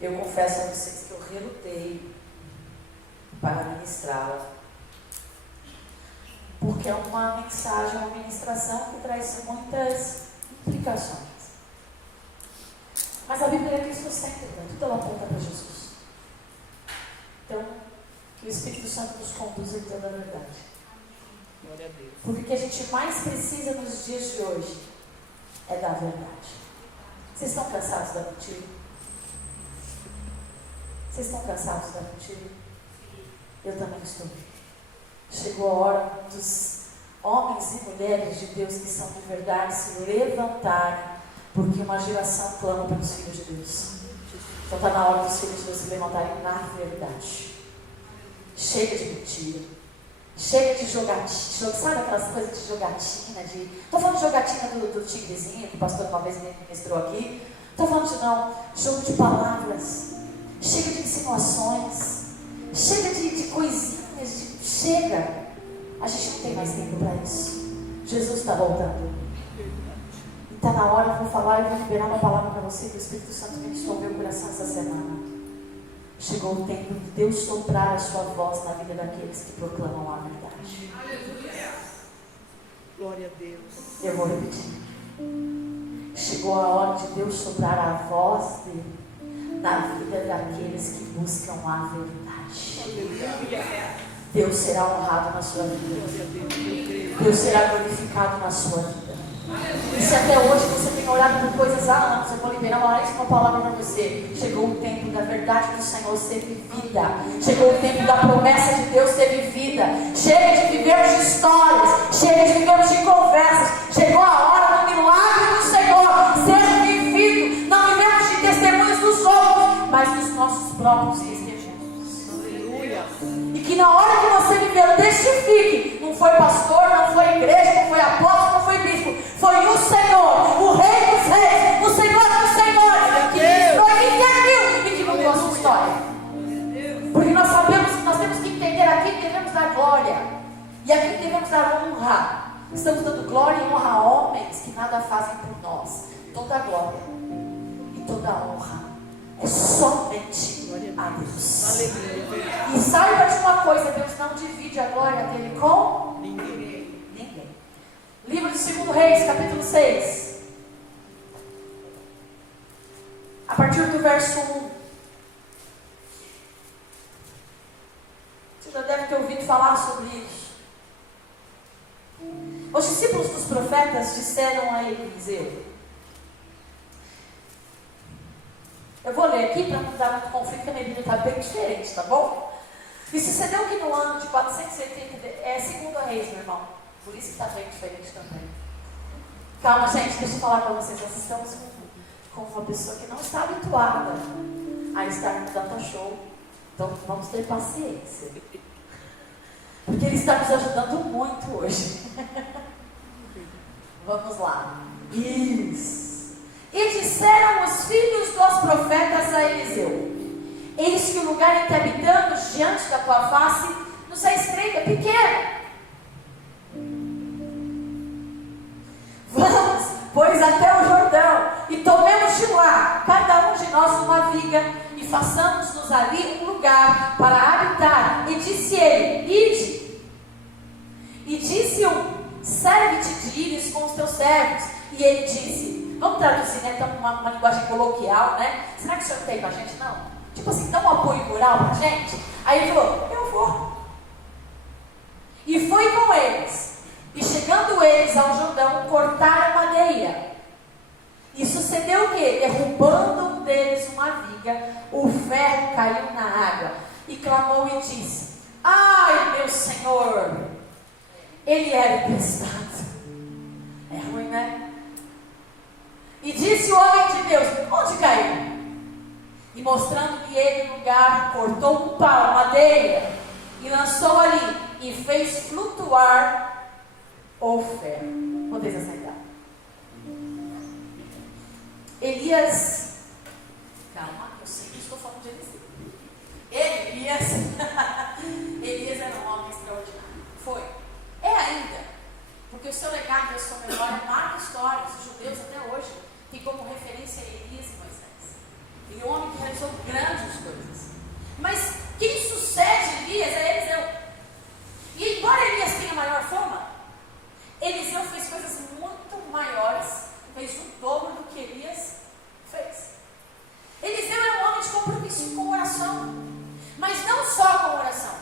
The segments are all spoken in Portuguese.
Eu confesso a vocês que eu relutei para ministrá-la, porque é uma mensagem, uma ministração que traz muitas implicações. Mas a Bíblia é que sustenta, tudo ela aponta para Jesus. Então, que o Espírito Santo nos conduza em toda a verdade. Glória a Deus. Porque o que a gente mais precisa nos dias de hoje é da verdade. Vocês estão cansados da mentira? Vocês estão cansados da mentira? Eu também estou. Chegou a hora dos homens e mulheres de Deus que são de verdade se levantarem, porque uma geração clama pelos filhos de Deus. Então está na hora dos filhos de Deus se levantarem na verdade. Chega de mentira. Chega de jogatina. Sabe aquelas coisas de jogatina? Estou falando de jogatina do tigrezinho, que o pastor uma vez me ministrou aqui. Estou falando de não, jogo de palavras. Chega de insinuações. Chega de coisinhas. Chega. A gente não tem mais tempo para isso. Jesus está voltando. E está na hora, eu vou falar e vou liberar uma palavra para você que o Espírito Santo ministrou meu coração essa semana. Chegou o tempo de Deus soprar a sua voz na vida daqueles que proclamam a verdade. Aleluia. Glória a Deus. Eu vou repetir. Chegou a hora de Deus soprar a voz dele na vida daqueles que buscam a verdade. Aleluia. Deus será honrado na sua vida. Deus será glorificado na sua vida. E se até hoje você tem orado por coisas há anos, eu vou liberar uma palavra para você. Chegou o tempo da verdade do Senhor ser vivida. Chegou o tempo da promessa de Deus ser vivida. Chega de vivermos de histórias. Chega de vivermos de conversas. Chegou a hora do milagre do Senhor ser vivido. Não vivemos de testemunhos dos outros, mas dos nossos próprios testemunhos. Aleluia. E que na hora que você viveu, testifique. Não foi pastor, não foi igreja, não foi apóstolo, não foi bispo. Foi o Senhor, o Rei dos Reis, o Senhor dos Senhores, que ministrou e que interviu e que mudou a sua história. Porque nós sabemos que nós temos que entender a quem devemos dar glória e a quem devemos dar honra. Estamos dando glória e honra a homens que nada fazem por nós. Toda glória e toda honra é somente a Deus. Aleluia. E saiba de uma coisa, Deus não divide a glória dele com Ninguém. Livro de 2 Reis, capítulo 6. A partir do verso 1. Você já deve ter ouvido falar sobre isso. Os discípulos dos profetas disseram a Eliseu. Eu vou ler aqui para não dar muito conflito, porque a minha Bíblia está bem diferente, tá bom? E sucedeu que no ano de 480, é 2 Reis, meu irmão. Por isso que está bem diferente também. Calma, gente, deixa eu falar para vocês. Nós estamos com uma pessoa que não está habituada a estar no data show. Então vamos ter paciência. Porque ele está nos ajudando muito hoje. Vamos lá. Isso. E disseram os filhos dos profetas a Eliseu: eis que o lugar em que habitamos diante da tua face nos é estreito, é pequeno. Vamos, pois, até o Jordão, e tomemos de lá, cada um de nós, uma viga, e façamos-nos ali um lugar para habitar. E disse ele: ide. E disse serve-te de ires com os teus servos. E ele disse, vamos traduzir, né? Então, uma linguagem coloquial, né? Será que o senhor tem com a gente? Não. Tipo assim, dá um apoio moral pra gente. Aí ele falou: eu vou. E eles ao Jordão, cortaram madeira. E sucedeu o quê? Derrubando um deles uma viga, o ferro caiu na água. E clamou e disse: ai, meu Senhor, ele era emprestado. É ruim, né? E disse o homem de Deus: onde caiu? E mostrando que ele no lugar, cortou um pau, madeira, e lançou ali, e fez flutuar o ferro. Podeis aceitar. Elias, calma, eu sempre estou falando de Elias. Elias era um homem extraordinário. Foi. É ainda. Porque o seu legado e a sua memória marcam histórias. Os judeus até hoje têm como referência Elias e Moisés. Ele é um homem que realizou grandes coisas. Mas quem sucede Elias é Eliseu. E embora Elias tenha maior fama, Eliseu fez coisas muito maiores. Fez o dobro do que Elias fez. Eliseu era um homem de compromisso com oração. Mas não só com oração.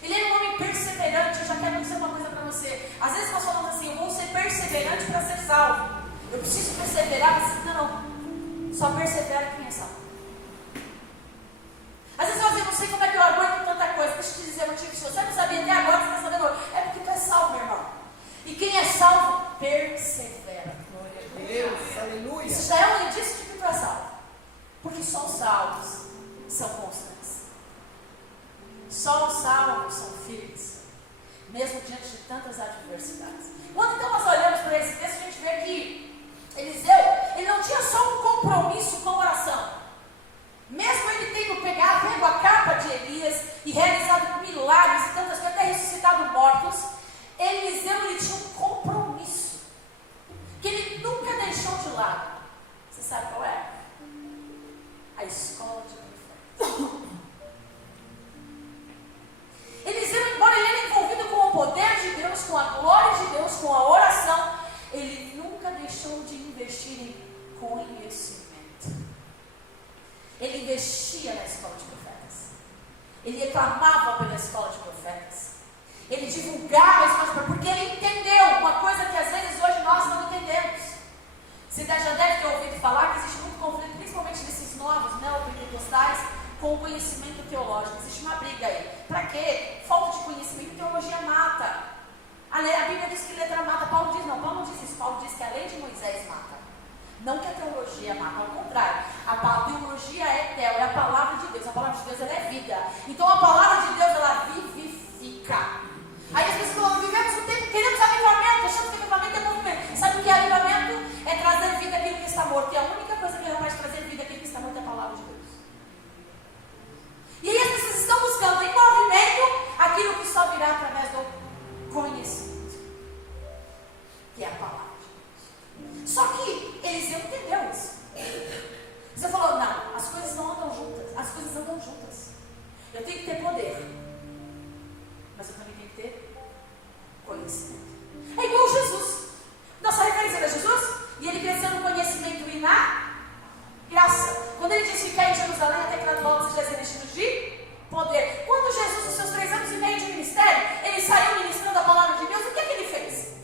Ele era um homem perseverante. Eu já quero dizer uma coisa para você. Às vezes nós falamos assim: eu vou ser perseverante para ser salvo. Eu preciso perseverar. Mas não. Só persevera quem é salvo. Às vezes eu não sei como é que eu aguento tanta coisa. Deixa eu te dizer um motivo. Se você não sabia até agora, você está sabendo hoje. É porque tu é salvo, meu irmão. E quem é salvo, persevera. Glória a Deus, aleluia. Isso já é um indício de que tu é salvo. Porque só os salvos são constantes. Só os salvos são firmes, mesmo diante de tantas adversidades. Quando então nós olhamos para esse texto, a gente vê que Eliseu, ele não tinha só um compromisso com oração. Mesmo ele tendo pego a capa de Elias e realizado milagres e tantas coisas, até ressuscitado mortos, Eliseu, ele tinha um compromisso que ele nunca deixou de lado. Você sabe qual é? A escola de profetas. Eliseu, embora ele era envolvido com o poder de Deus, com a glória de Deus, com a oração, ele nunca deixou de investir em conhecimento. Ele investia na escola de profetas. Ele reclamava pela escola de profetas. Ele divulgava a escola de profetas, porque ele entendeu uma coisa que às vezes hoje nós não entendemos. Você já deve ter ouvido falar que existe muito conflito, principalmente desses novos neopentecostais, com o conhecimento teológico. Existe uma briga aí. Para quê? Falta de conhecimento, teologia mata. A Bíblia diz que letra mata. Paulo diz, não, Paulo não diz isso. Paulo diz que a lei de Moisés mata. Não que a teologia mata, ao contrário. A teologia é teo, é a palavra de Deus. A palavra de Deus, ela é vida. Então a palavra de Deus, ela vivifica. Aí as pessoas falam: vivemos o tempo, queremos avivamento, achamos que avivamento é movimento. Sabe o que é avivamento? É trazer vida àquilo que está morto. E a única coisa que é capaz de trazer vida àquilo que está morto é a palavra de Deus. E aí as pessoas estão buscando em movimento aquilo que só virá através do conhecimento, que é a palavra de Deus. Só que Eliseu entendeu isso. Você falou: não, as coisas não andam juntas. As coisas andam juntas. Eu tenho que ter poder, mas eu também tenho que ter conhecimento. É igual Jesus. Nossa referência era Jesus, e ele cresceu no conhecimento e na graça. Quando ele disse: ficar em Jerusalém até que na nova seja revestidos de poder. Quando Jesus, nos seus 3 anos e meio de ministério, ele saiu ministrando a palavra de Deus, o que é que ele fez?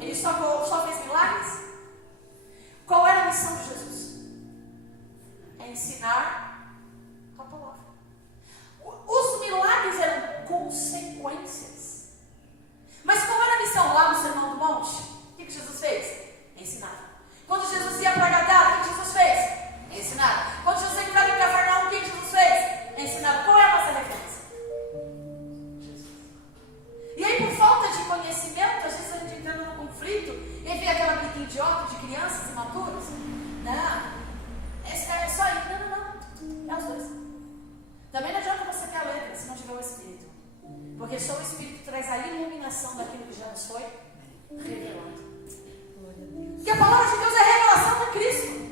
Ele só fez milagres? Qual era a missão de Jesus? É ensinar a palavra. Os milagres eram consequências. Mas qual era a missão lá no Sermão do Monte? O que Jesus fez? Ensinar. Quando Jesus ia para Gadara, o que Jesus fez? Ensinar. Quando Jesus entrava em Cafarnaum, o que Jesus fez? Ensinar. Qual é a nossa referência? Jesus. E aí, por falta de conhecimento, às vezes a gente entra num conflito e vê aquela briga idiota de crianças imaturas. Não, é só isso. Não. É os dois. Também não adianta você ter a letra se não tiver o Espírito. Porque só o Espírito traz a iluminação daquilo que já nos foi revelado. Porque a palavra de Deus é a revelação de Cristo.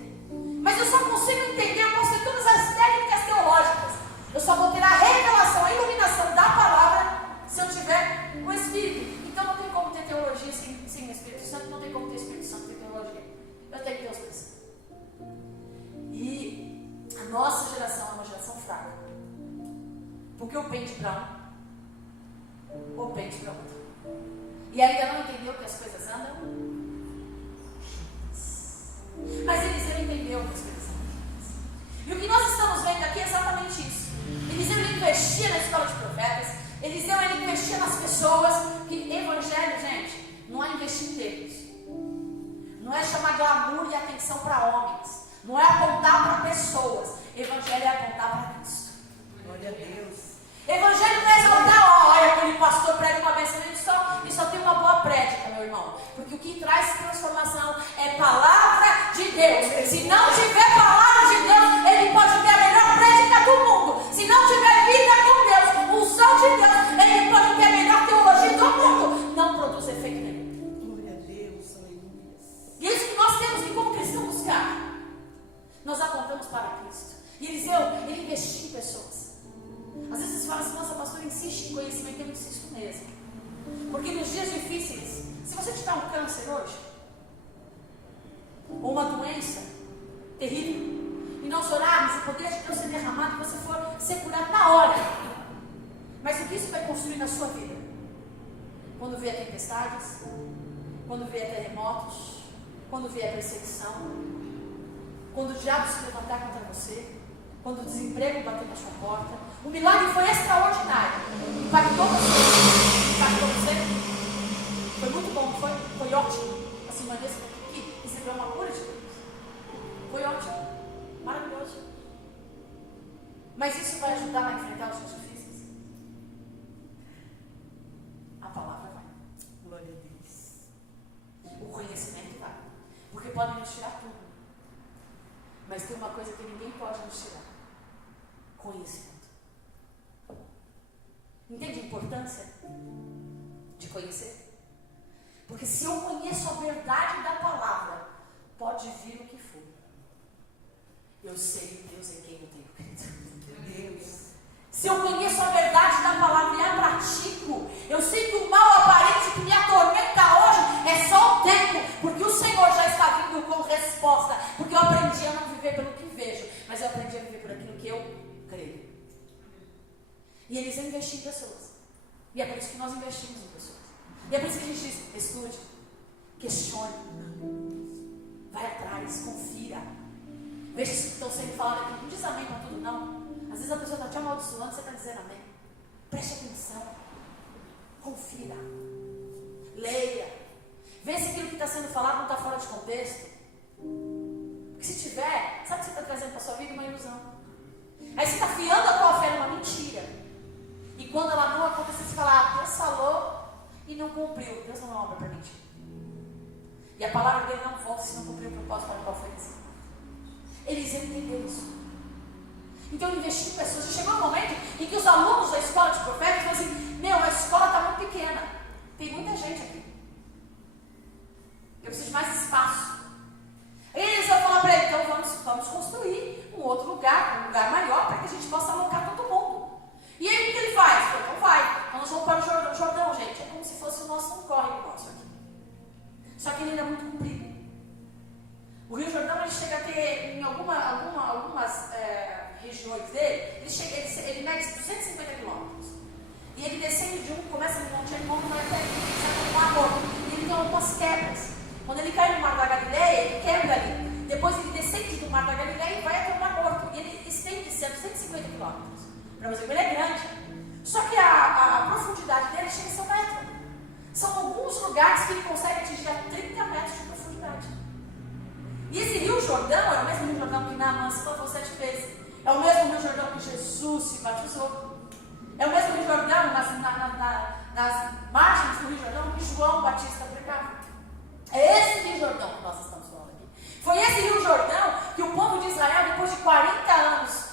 Mas eu só consigo entender, eu posso ter todas as técnicas teológicas. Eu só vou ter a revelação, a iluminação da palavra se eu tiver o Espírito. Então não tem como ter teologia sem o Espírito Santo, não tem como ter Espírito Santo sem teologia. Eu tenho que ter os dois. E a nossa geração é uma geração fraca. Porque ou pende para um, ou pende para outro. e ainda não entendeu que as coisas andam. Mas Eliseu entendeu que as coisas andam. E o que nós estamos vendo aqui é exatamente isso. Eliseu ele investia na escola de profetas. Eliseu ele investia nas pessoas. Que evangelho, gente, não é investir em termos. Não é chamar glamour e atenção para homens. Não é apontar para pessoas. Evangelho é apontar para Cristo. Glória a Deus. Evangelho não é exaltar, olha, aquele pastor prega uma bênção e só tem uma boa prédica, meu irmão. Porque o que traz transformação é palavra de Deus. Se não tiver palavra de Deus, ele pode ter a melhor prédica do mundo. Se não tiver vida com Deus, unção de Deus, ele pode ter a melhor teologia do mundo. Não produz efeito nenhum. Glória a Deus, aleluia. E é isso que nós temos que, como cristãos, buscar. Nós apontamos para Cristo. E Eliseu, ele investiu em pessoas. Às vezes você fala assim, nossa, pastor, insiste em conhecimento. Eu insisto mesmo. Porque nos dias difíceis, se você tiver um câncer hoje, ou uma doença terrível, e nós orarmos, o poder de Deus ser derramado, e você for ser curado na hora. Mas o que isso vai construir na sua vida? Quando vier tempestades, quando vier terremotos, quando vier perseguição, quando o diabo se levantar contra você, quando o desemprego bater na sua porta. O milagre foi extraordinário. Impactou você? Impactou você? Foi muito bom, foi? Foi ótimo. Assim, uma vez que recebeu uma cura de Deus. Foi ótimo. Maravilhoso. Mas isso vai ajudar a enfrentar os dias difíceis? A palavra vai. Glória a Deus. O conhecimento vai. Porque podem nos tirar tudo. Mas tem uma coisa que ninguém pode nos tirar. Conhecimento. Entende a importância de conhecer? Porque se eu conheço a verdade da palavra, pode vir o que for. Eu sei Deus em quem eu tenho crido. Deus. Se eu conheço a verdade da palavra e a pratico, eu sei que o mal aparente que me atormenta hoje é só o tempo, porque o Senhor já está vindo com resposta. Porque eu aprendi a não viver pelo que vejo, mas eu aprendi a viver por aquilo que eu creio. E eles investem em pessoas. E é por isso que nós investimos em pessoas. E é por isso que a gente diz, estude, questione, vai atrás, confira. Veja se estão sendo falado aqui. Não diz amém para tudo, não. Às vezes a pessoa está te amaldiçoando, você está dizendo amém. Preste atenção. Confira. Leia. Vê se aquilo que está sendo falado não está fora de contexto. Porque se tiver, sabe o que você está trazendo para a sua vida? Uma ilusão. Aí você está fiando a tua fé numa mentira. E quando ela não acontecer, você fala, Deus falou e não cumpriu. Deus não é obra para mentir. E a palavra dele não volta se não cumprir o propósito para o qual foi dizendo. Eliseu entendeu isso. Então ele investiu em pessoas. E chegou um momento em que os alunos da escola de profetas falaram assim, meu, a escola está muito pequena. Tem muita gente aqui. Eu preciso de mais espaço. Aí Eliseu falou para ele, então vamos construir um outro lugar, um lugar maior, para que a gente possa alocar todo mundo. E aí o que ele faz? Falei, então vai. Então nós vamos para o Jordão, gente. É como se fosse o nosso córrego nosso aqui. Só que ele ainda é muito comprido. O Rio Jordão ele chega a ter, em algumas regiões dele, ele mede 250 quilômetros. E ele descendo de um, começa no Monte Hermon, vai até no Mar Morto. E ele tem algumas quebras. Quando ele cai no Mar da Galileia, ele quebra ali. Depois ele descende do Mar da Galileia e vai até o Mar Morto. E ele estende-se a 250 quilômetros. Para você ver, ele é grande. Só que a profundidade dele chega a ser 1 metro. São alguns lugares que ele consegue atingir a 30 metros de profundidade. E esse Rio Jordão é o mesmo Rio Jordão que Naamã se lavou 7 vezes. É o mesmo Rio Jordão que Jesus se batizou. É o mesmo Rio Jordão nas margens do Rio Jordão que João Batista pregava. É esse Rio Jordão que nós estamos falando aqui. Foi esse Rio Jordão que o povo de Israel, depois de 40 anos,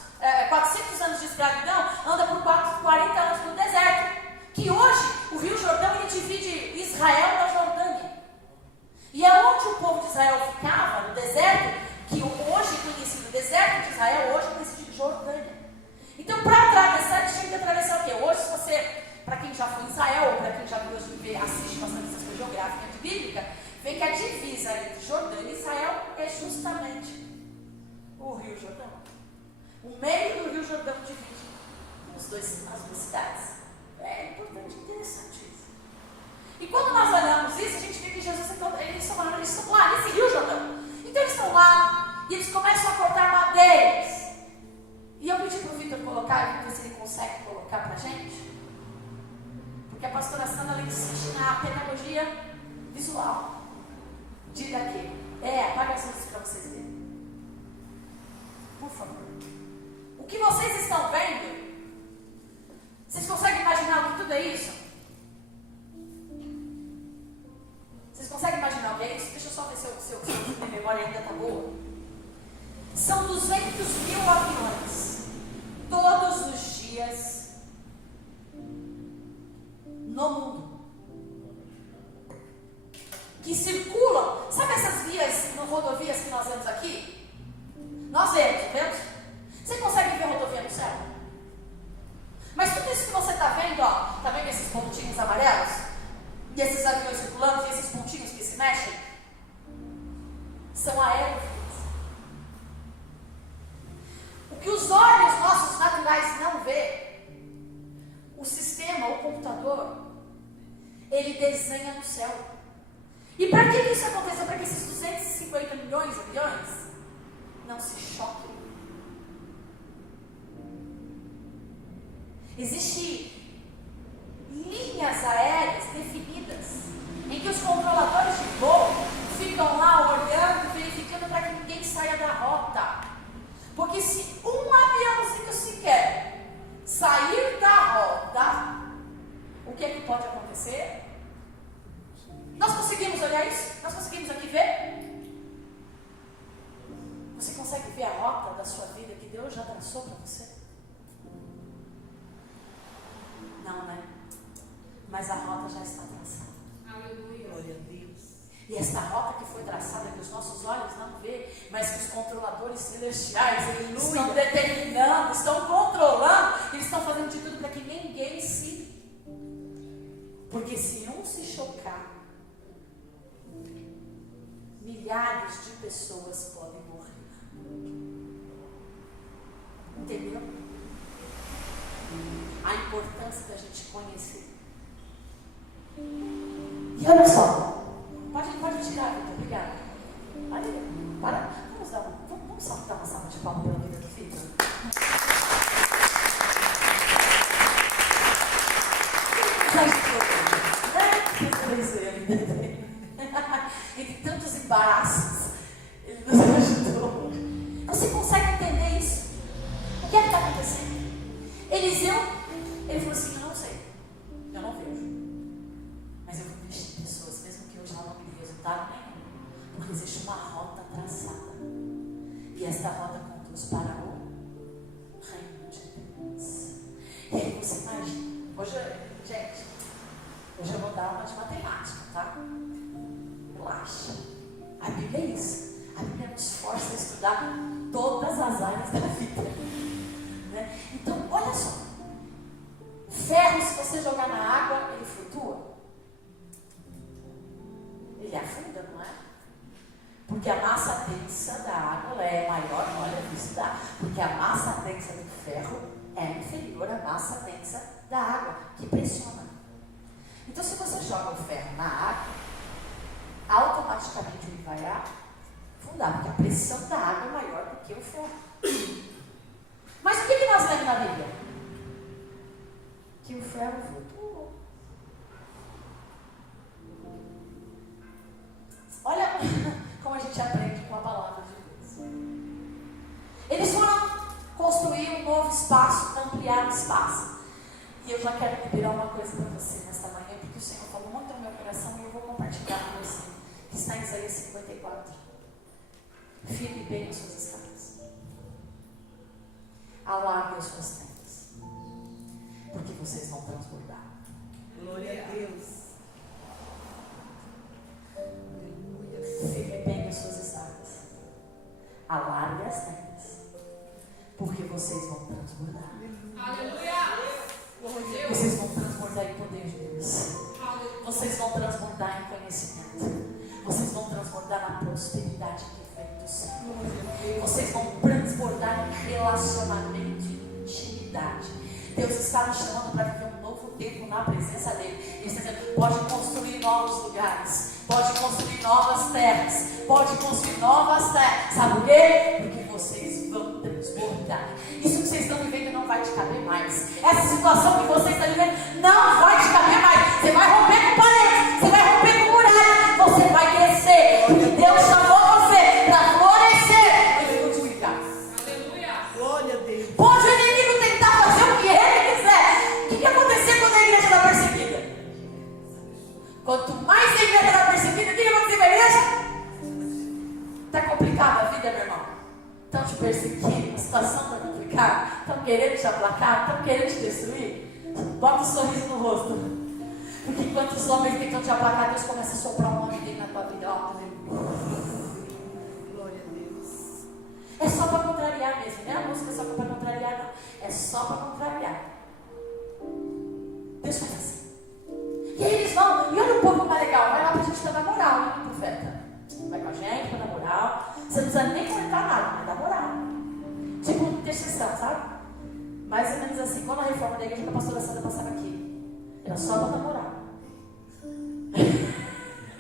400 anos de escravidão, anda por 40 anos no deserto. Que hoje o Rio Jordão ele divide Israel da Jordânia. E aonde o povo de Israel ficava, no deserto, que hoje é conhecido deserto de Israel, hoje é conhecido de Jordânia. Então, para atravessar, eles tinham que atravessar o quê? Hoje, se você, para quem já foi em Israel, ou para quem já assiste bastante essas coisas geográficas e bíblicas, vê que a divisa entre Jordânia e Israel é justamente o Rio Jordão. O meio do Rio Jordão divide as duas cidades. É importante, interessante isso. E quando nós e eles começam a cortar madeiras. E eu pedi para o Vitor colocar, eu vou ver se ele consegue colocar para a gente. Porque a pastora Sandra, ela insiste na pedagogia visual. Diga aqui. Apaga as luzes para vocês verem. Por favor. O que vocês estão vendo? Vocês conseguem imaginar o que tudo é isso? Vocês conseguem imaginar o que é isso? Deixa eu só ver se a minha memória ainda está boa. São 200 mil aviões todos os dias no mundo que circulam. Sabe essas vias, rodovias que nós vemos aqui? Nós vemos? Você consegue ver rodovia no céu? Mas tudo isso que você está vendo, ó, tá vendo esses pontinhos amarelos? E esses aviões circulando, e esses pontinhos que se mexem? São aerofotos. O que os olhos nossos naturais não vê, o sistema, o computador, ele desenha no céu. E para que isso aconteceu? Para que esses 250 milhões de aviões não se choquem. Existem linhas aéreas definidas em que os controladores de voo ficam lá olhando, verificando para que ninguém saia da rota. Porque se um aviãozinho sequer sair da rota, o que é que pode acontecer? Nós conseguimos olhar isso? Nós conseguimos aqui ver? Você consegue ver a rota da sua vida que Deus já traçou para você? Não, né? Mas a rota já está traçada. Aleluia. Glória a Deus. E esta rota que foi traçada, que os nossos olhos não vê, mas que os controladores celestiais estão determinando, estão controlando, eles estão fazendo de tudo para que ninguém se... Porque se um se chocar, milhares de pessoas podem morrer. Entendeu? A importância da gente conhecer. E olha só. Pode tirar, Vitor. Obrigada. Para. Vamos só dar uma salva de palmas pela vida do Vitor. Entre tantos embaraços, ele nos ajudou. Você consegue entender isso? O que é que está acontecendo? Eliseu, ele falou assim: eu não sei, eu não vejo, mas eu vou investir em pessoas, mesmo que hoje ela não me dê resultado nenhum, porque existe uma rota traçada, e esta rota conduz para o reino de Deus. E aí você imagina, hoje eu vou dar uma de matemática, tá? Relaxa. A Bíblia é isso. A Bíblia nos força a estudar todas as áreas da vida, né? Então, olha só. O ferro, se você jogar na água, ele flutua. Ele afunda, não é? Porque a massa densa da água ela é maior, olha isso, tá? Porque a massa densa do ferro é inferior à massa densa da água, que pressiona. Então, se você joga o ferro na água, automaticamente ele vai afundar, porque a pressão da água é maior do que o ferro. Mas o que nós lemos na Bíblia? Que o ferro flutuou. Olha como a gente aprende com a palavra de Deus. Eles foram construir um novo espaço, ampliar o espaço. E eu já quero liberar uma coisa para você nesta manhã, porque o Senhor falou muito no meu coração e eu vou compartilhar com você. Que está em Isaías 54. Firme bem as suas escadas. Alargue as suas tendas. Porque vocês vão transbordar. Glória a Deus. Firme bem as suas escadas. Alargue as tendas. Porque vocês vão transbordar. Aleluia! Vocês vão transbordar em poder de Deus. Vocês vão transbordar em conhecimento. Vocês vão transbordar na prosperidade que vem do Senhor. Vocês vão transbordar em relacionamento e intimidade. Deus está nos chamando para viver um novo tempo na presença dele. Ele está dizendo: pode construir novos lugares, pode construir novas terras, pode construir novas terras. Sabe por quê? Porque vocês vão transbordar. Isso que vocês estão vivendo não vai te caber mais. Essa situação que você está vivendo não vai te caber mais. Você vai romper com paredes, você vai romper com muralhas, você vai crescer. Porque Deus chamou você para florescer e multiplicar. Aleluia. Glória a Deus. Pode o inimigo tentar fazer o que ele quiser. O que acontecia quando a igreja era perseguida? Quanto mais a igreja era perseguida, o que acontecia com a igreja? Está complicada a vida, meu irmão? Estão te perseguindo, a situação está complicada, estão querendo te aplacar, estão querendo te destruir. Bota um sorriso no rosto. Porque enquanto os homens tentam te aplacar, Deus começa a soprar um anjo dentro na tua vida. Glória a Deus. É só para contrariar mesmo, não é a música só para contrariar, não. É só para contrariar. Deus faz assim. E aí eles vão, e olha o povo mais legal, vai lá pra gente dar moral, né, profeta? Vai com a gente pra dar moral. Você não precisa nem comentar nada, mas dá moral. Tipo intercessão, sabe? Mais ou menos assim, quando a reforma da igreja que a pastora Sandra passava aqui, era só pra dar moral.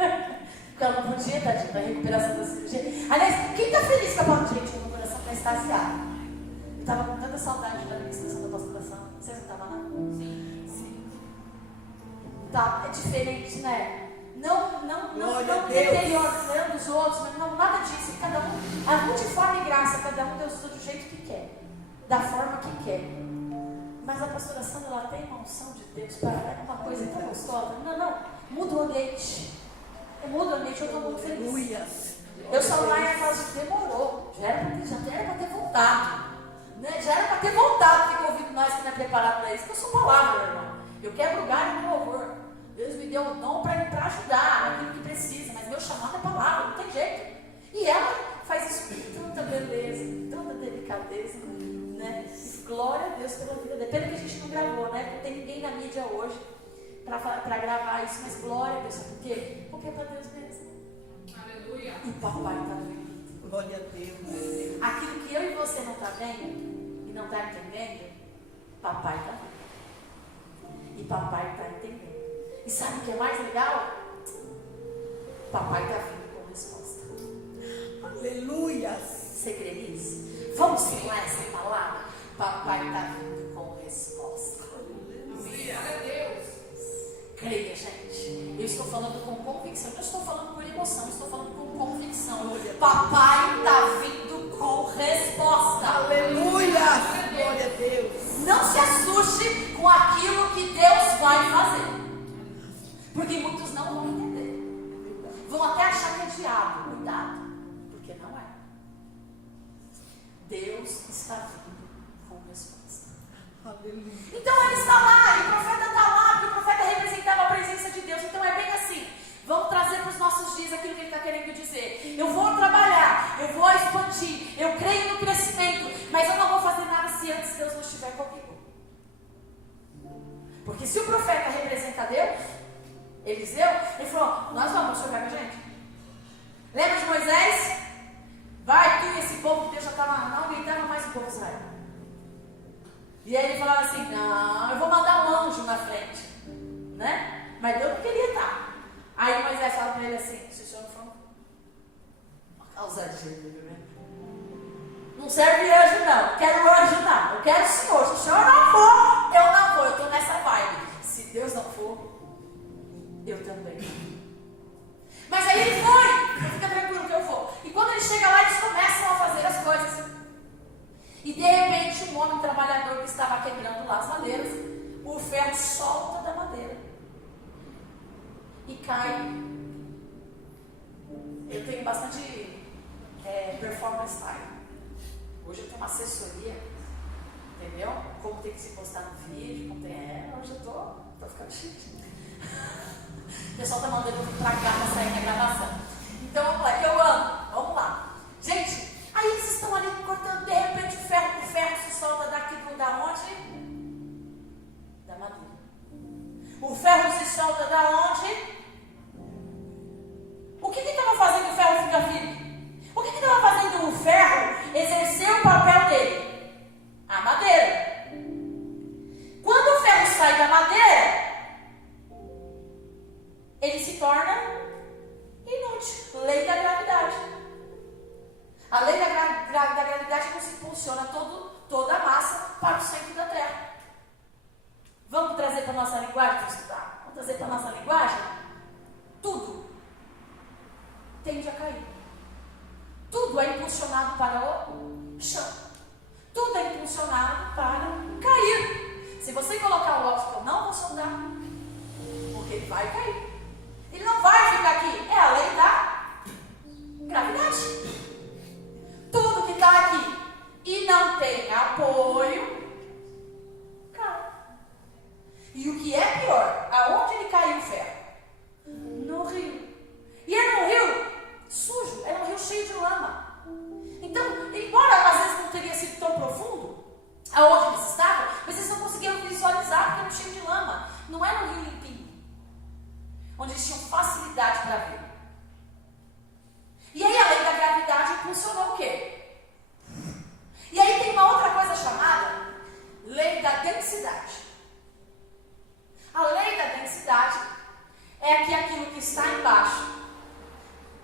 Porque ela não podia, tadinha, da recuperação da cirurgia. Aliás, quem tá feliz com a palavra? Gente, o meu coração tá extasiado. Eu tava com tanta saudade da ministração da pastora Sandra. Vocês não estavam lá? Sim. Tá, é diferente, né? Não deteriorando os outros, não, nada disso. Cada um, a multiforme graça, cada um Deus usa do jeito que quer, da forma que quer. Mas a pastora Sandra, ela tem uma unção de Deus para uma coisa tão gostosa. Não, muda o ambiente. Muda o ambiente, eu estou muito feliz. Eu só lá e falo assim, demorou. Já era para ter voltado. Né? Já era para ter voltado, fica ouvindo nós que não é preparado para isso. Porque eu sou palavra, meu irmão. Eu quebro o galho no louvor. Deus me deu o dom para ajudar naquilo que precisa, mas meu chamado é palavra, não tem jeito. E ela faz isso com tanta beleza, tanta delicadeza, né? E glória a Deus pela vida dela. Pena que a gente não gravou, né? Não tem ninguém na mídia hoje para gravar isso, mas glória a Deus. Sabe por quê? Porque é para Deus mesmo. Aleluia. E o papai está vendo. Glória a Deus. Aquilo que eu e você não está vendo e não está entendendo, papai está vendo. E papai está entendendo. E sabe o que é mais legal? Papai está vindo com resposta. Aleluia. Você crê nisso? Vamos simular essa palavra? Papai está vindo com resposta. Aleluia. Deus. Creia, gente. Eu estou falando com convicção. Eu não estou falando por emoção, eu estou falando com convicção. Papai está vindo com resposta. Aleluia. Glória a Deus. Não se assuste com aquilo que Deus vai fazer. Porque muitos não vão entender. Vão até achar que é diabo. Cuidado. Porque não é. Deus está vindo com resposta. Aleluia. Então ele está lá. E o profeta está lá. Porque o profeta representava a presença de Deus. Então é bem assim. Vamos trazer para os nossos dias aquilo que ele está querendo dizer. Eu vou trabalhar. Eu vou expandir. Eu creio no crescimento. Mas eu não vou fazer nada se antes Deus não estiver comigo. Porque se o profeta representa Deus, Eliseu, ele falou, nós vamos, o senhor vai com a gente? Lembra de Moisés? Vai, tu e esse povo que Deus já estava, não aguentava mais o povo de Israel. E aí ele falava assim, não, eu vou mandar um anjo na frente. Né? Mas Deus não queria estar. Aí Moisés fala para ele assim, se o senhor não for, uma ousadia, né? Não serve anjo não, quero anjo não, eu quero o senhor. Se o senhor não for, eu não vou, eu estou nessa vibe. Se Deus não for, eu também. Mas aí ele foi. Fica tranquilo que eu vou. E quando ele chega lá, eles começam a fazer as coisas. E de repente, um homem trabalhador que estava quebrando lá as madeiras, o ferro solta da madeira e cai. Eu tenho bastante performance time. Hoje eu tenho uma assessoria, entendeu? Como tem que se postar no vídeo, como tem. Hoje eu tô ficando chique. O pessoal está mandando eu vir pra cá para sair na gravação. Então vamos lá, que eu amo. Vamos lá. Gente, aí eles estão ali cortando, de repente o ferro se solta daqui da onde? Da madeira. O ferro se solta da onde? O que estava fazendo o ferro ficar firme? O que estava fazendo o ferro exercer o papel dele? A madeira. Quando o ferro sai da madeira, ele se torna Simplesmente, lei da gravidade. A lei da gravidade nos impulsiona toda a massa para o centro da Terra. Vamos trazer para a nossa linguagem para estudar? Vamos trazer para a nossa linguagem? Tudo tende a cair. Tudo é impulsionado para o chão. Tudo é impulsionado para cair. Se você colocar o óculos, eu não vou sondar, porque ele vai cair. Ele não vai ficar aqui. É a lei da gravidade. Tudo que está aqui e não tem apoio, cai. E o que é pior, aonde ele caiu o ferro? No rio. E era um rio sujo, era um rio cheio de lama. Então, embora às vezes não teria sido tão profundo aonde eles estavam, mas eles não conseguiam visualizar porque era um cheio de lama. Não era um rio limpinho, onde eles tinham facilidade para ver. E aí a lei da gravidade impulsionou o quê? E aí tem uma outra coisa chamada lei da densidade. A lei da densidade é que aquilo que está embaixo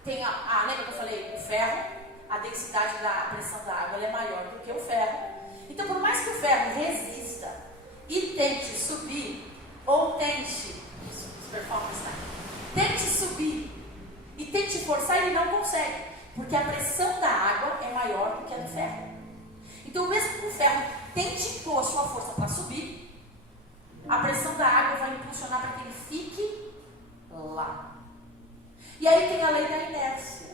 tem lembra que eu falei o ferro? A densidade da pressão da água é maior do que o ferro. Então, por mais que o ferro resista e tente subir, ou tente subir e tente forçar, ele não consegue, porque a pressão da água é maior do que a do ferro. Então, mesmo que o ferro tente impor sua força para subir, a pressão da água vai impulsionar para que ele fique lá. E aí tem a lei da inércia.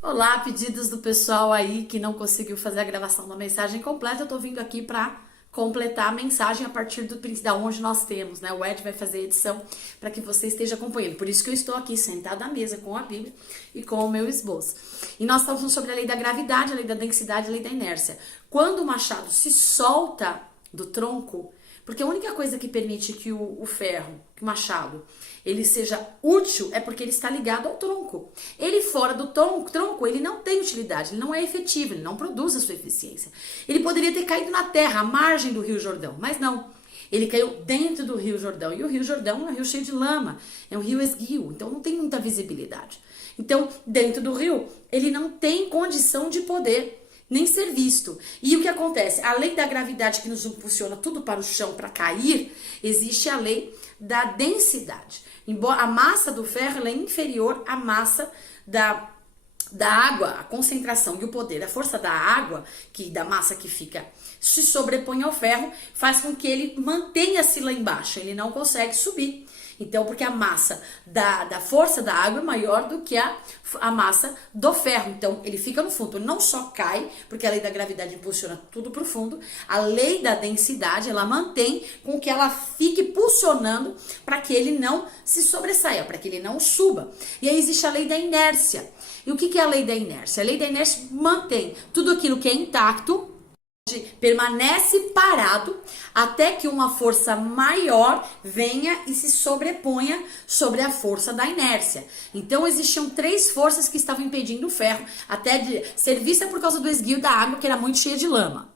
Olá, pedidos do pessoal aí que não conseguiu fazer a gravação da mensagem completa. Eu tô vindo aqui para completar a mensagem a partir da onde nós temos, né? O Ed vai fazer a edição para que você esteja acompanhando. Por isso que eu estou aqui sentada à mesa com a Bíblia e com o meu esboço. E nós estamos falando sobre a lei da gravidade, a lei da densidade, a lei da inércia. Quando o machado se solta do tronco, porque a única coisa que permite que o ferro, que o machado, ele seja útil é porque ele está ligado ao tronco. Ele fora do tronco, ele não tem utilidade, ele não é efetivo, ele não produz a sua eficiência. Ele poderia ter caído na terra, à margem do Rio Jordão, mas não. Ele caiu dentro do Rio Jordão, e o Rio Jordão é um rio cheio de lama, é um rio esguio, então não tem muita visibilidade. Então, dentro do rio, ele não tem condição de poder nem ser visto. E o que acontece? A lei da gravidade que nos impulsiona tudo para o chão, para cair, existe a lei da densidade. Embora a massa do ferro ela é inferior à massa da água, a concentração e o poder, a força da água, da massa que fica, se sobrepõe ao ferro, faz com que ele mantenha-se lá embaixo, ele não consegue subir. Então, porque a massa da força da água é maior do que a massa do ferro. Então, ele fica no fundo. Ele não só cai, porque a lei da gravidade impulsiona tudo para o fundo. A lei da densidade, ela mantém com que ela fique pulsionando para que ele não se sobressaia, para que ele não suba. E aí existe a lei da inércia. E o que é a lei da inércia? A lei da inércia mantém tudo aquilo que é intacto, permanece parado até que uma força maior venha e se sobreponha sobre a força da inércia. Então existiam 3 forças que estavam impedindo o ferro até de ser vista por causa do esguio da água, que era muito cheia de lama.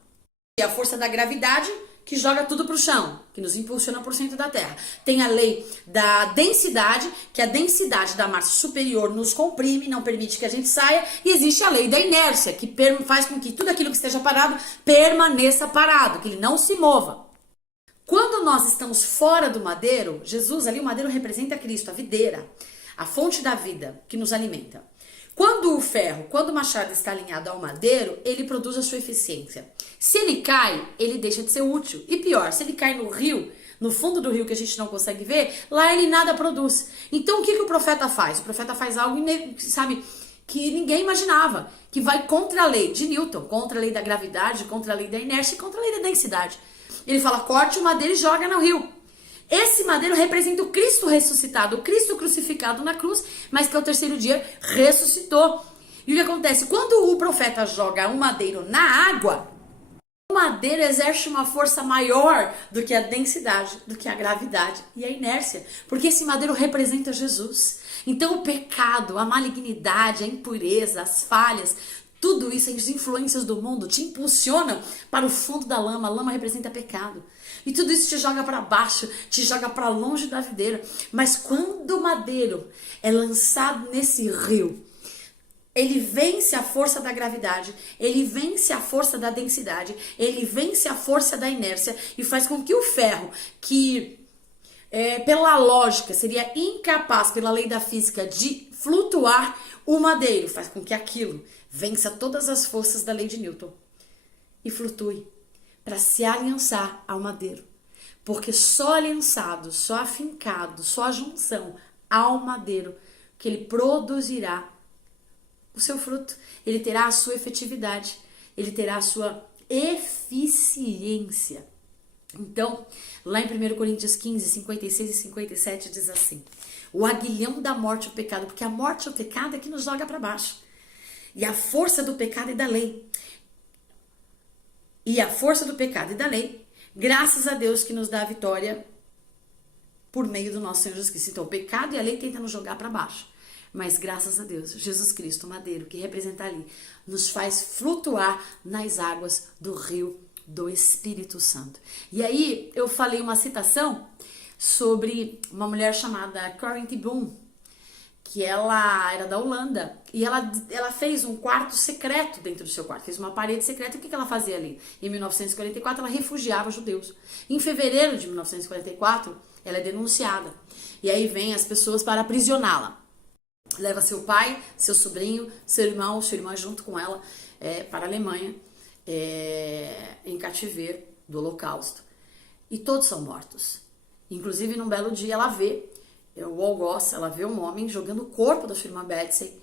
E a força da gravidade, que joga tudo para o chão, que nos impulsiona por centro da Terra. Tem a lei da densidade, que a densidade da massa superior nos comprime, não permite que a gente saia. E existe a lei da inércia, que faz com que tudo aquilo que esteja parado permaneça parado, que ele não se mova. Quando nós estamos fora do madeiro, Jesus ali, o madeiro representa Cristo, a videira, a fonte da vida que nos alimenta. Quando o machado está alinhado ao madeiro, ele produz a sua eficiência. Se ele cai, ele deixa de ser útil. E pior, se ele cai no rio, no fundo do rio que a gente não consegue ver, lá ele nada produz. Então o que o profeta faz? O profeta faz algo, sabe, que ninguém imaginava, que vai contra a lei de Newton, contra a lei da gravidade, contra a lei da inércia e contra a lei da densidade. Ele fala, corte o madeiro e joga no rio. Esse madeiro representa o Cristo ressuscitado, o Cristo crucificado na cruz, mas que ao 3º dia ressuscitou. E o que acontece? Quando o profeta joga um madeiro na água, o madeiro exerce uma força maior do que a densidade, do que a gravidade e a inércia, porque esse madeiro representa Jesus. Então o pecado, a malignidade, a impureza, as falhas, tudo isso, as influências do mundo te impulsionam para o fundo da lama. A lama representa pecado. E tudo isso te joga para baixo, te joga para longe da videira. Mas quando o madeiro é lançado nesse rio, ele vence a força da gravidade, ele vence a força da densidade, ele vence a força da inércia e faz com que o ferro, que pela lógica seria incapaz, pela lei da física, de flutuar, o madeiro faz com que aquilo vença todas as forças da lei de Newton e flutue para se aliançar ao madeiro. Porque só aliançado, só afincado, só a junção ao madeiro que ele produzirá o seu fruto, ele terá a sua efetividade, ele terá a sua eficiência. Então, lá em 1 Coríntios 15, 56 e 57 diz assim: o aguilhão da morte é o pecado, porque a morte é o pecado é que nos joga para baixo. E a força do pecado e da lei. E a força do pecado e da lei, graças a Deus que nos dá a vitória por meio do nosso Senhor Jesus Cristo. Então, o pecado e a lei tentam nos jogar para baixo. Mas graças a Deus, Jesus Cristo, o madeiro que representa ali, nos faz flutuar nas águas do rio do Espírito Santo. E aí eu falei uma citação sobre uma mulher chamada Corrie ten Boom, que ela era da Holanda, e ela fez um quarto secreto dentro do seu quarto, fez uma parede secreta. E o que ela fazia ali? Em 1944, ela refugiava judeus. Em fevereiro de 1944, ela é denunciada. E aí vem as pessoas para aprisioná-la. Leva seu pai, seu sobrinho, seu irmão, sua irmã junto com ela para a Alemanha, em cativeiro do Holocausto. E todos são mortos. Inclusive, num belo dia, ela vê o algoz, ela vê um homem jogando o corpo da sua irmã Betsy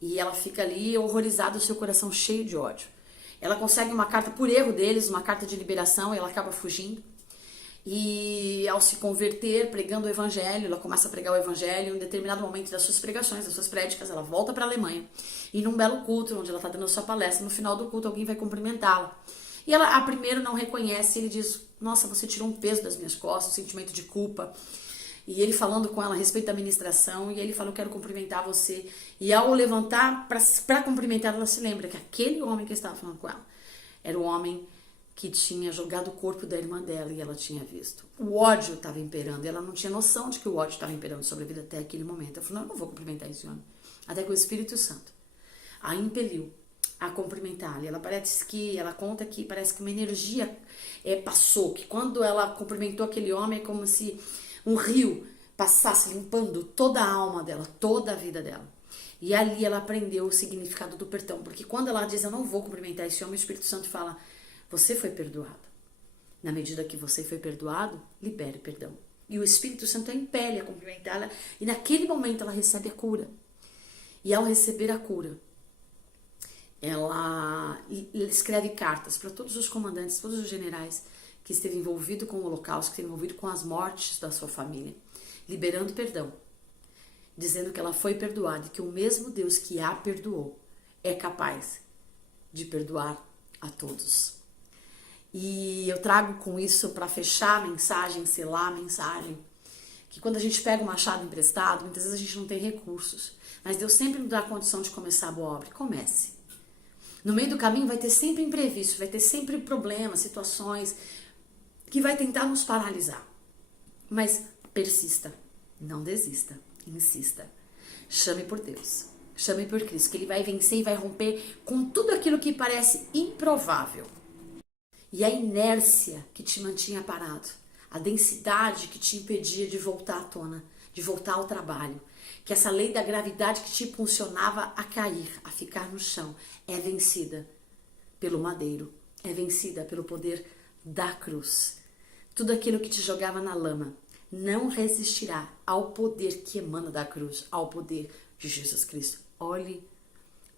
e ela fica ali horrorizada, o seu coração cheio de ódio. Ela consegue uma carta por erro deles, uma carta de liberação, e ela acaba fugindo. E ao se converter, pregando o evangelho, ela começa a pregar o evangelho. Em um determinado momento das suas pregações, das suas prédicas, ela volta para a Alemanha. E num belo culto, onde ela está dando a sua palestra, no final do culto alguém vai cumprimentá-la. E ela, a primeiro, não reconhece. Ele diz: nossa, você tirou um peso das minhas costas, um sentimento de culpa. E ele falando com ela a respeito da ministração, e ele falou: eu quero cumprimentar você. E ao levantar para cumprimentar, ela se lembra que aquele homem que estava falando com ela era o homem que tinha jogado o corpo da irmã dela, e ela tinha visto. O ódio estava imperando, e ela não tinha noção de que o ódio estava imperando sobre a vida até aquele momento. Ela falou: não, eu não vou cumprimentar esse homem. Até que o Espírito Santo a impeliu a cumprimentar. E ela conta que parece que uma energia passou, que quando ela cumprimentou aquele homem, é como se um rio passasse limpando toda a alma dela, toda a vida dela. E ali ela aprendeu o significado do perdão, porque quando ela diz: eu não vou cumprimentar esse homem, o Espírito Santo fala: você foi perdoado. Na medida que você foi perdoado, libere perdão. E o Espírito Santo a impele a cumprimentá-la, e naquele momento ela recebe a cura. E ao receber a cura, ela escreve cartas para todos os comandantes, todos os generais que esteve envolvido com o Holocausto, que esteve envolvido com as mortes da sua família, liberando perdão, dizendo que ela foi perdoada e que o mesmo Deus que a perdoou é capaz de perdoar a todos. E eu trago com isso para fechar a mensagem, selar a mensagem, que quando a gente pega um machado emprestado, muitas vezes a gente não tem recursos, mas Deus sempre nos dá a condição de começar a boa obra. Comece. No meio do caminho vai ter sempre imprevisto, vai ter sempre problemas, situações que vai tentar nos paralisar. Mas persista, não desista, insista. Chame por Deus, chame por Cristo, que Ele vai vencer e vai romper com tudo aquilo que parece improvável. E a inércia que te mantinha parado, a densidade que te impedia de voltar à tona, de voltar ao trabalho, que essa lei da gravidade que te impulsionava a cair, a ficar no chão, é vencida pelo madeiro, é vencida pelo poder da cruz. Tudo aquilo que te jogava na lama não resistirá ao poder que emana da cruz, ao poder de Jesus Cristo. Olhe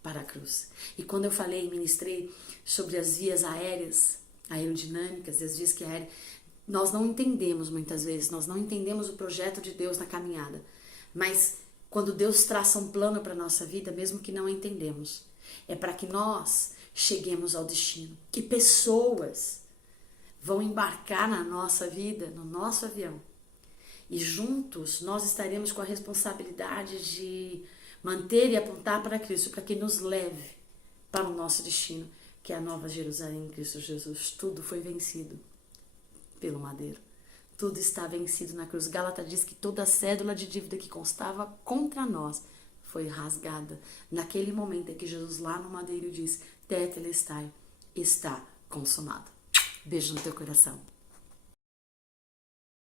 para a cruz. E quando eu falei e ministrei sobre as vias aéreas, aerodinâmicas e as vias que aéreas, nós não entendemos muitas vezes, nós não entendemos o projeto de Deus na caminhada. Mas quando Deus traça um plano para a nossa vida, mesmo que não entendemos, é para que nós cheguemos ao destino, que pessoas vão embarcar na nossa vida, no nosso avião. E juntos nós estaremos com a responsabilidade de manter e apontar para Cristo, para que nos leve para o nosso destino, que é a Nova Jerusalém em Cristo Jesus. Tudo foi vencido. pelo madeiro. Tudo está vencido na cruz. Gálatas diz que toda a cédula de dívida que constava contra nós foi rasgada. Naquele momento em que Jesus lá no madeiro disse, Tetelestai, está consumado. Beijo no teu coração.